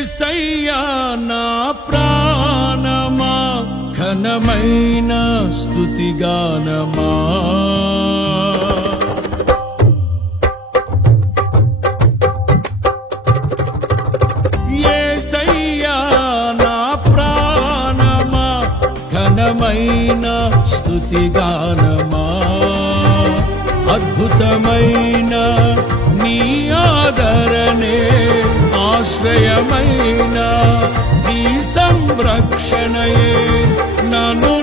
యేసయ్యా నా ప్రాణమా ఘనమైన స్తుతిగానమా యేసయ్యా నా ప్రాణమా ఘనమైన స్తుతిగానమా అద్భుతమైన నీ ఆదరణే ఆశ్రయమైన నీ సంరక్షణయే నన్ను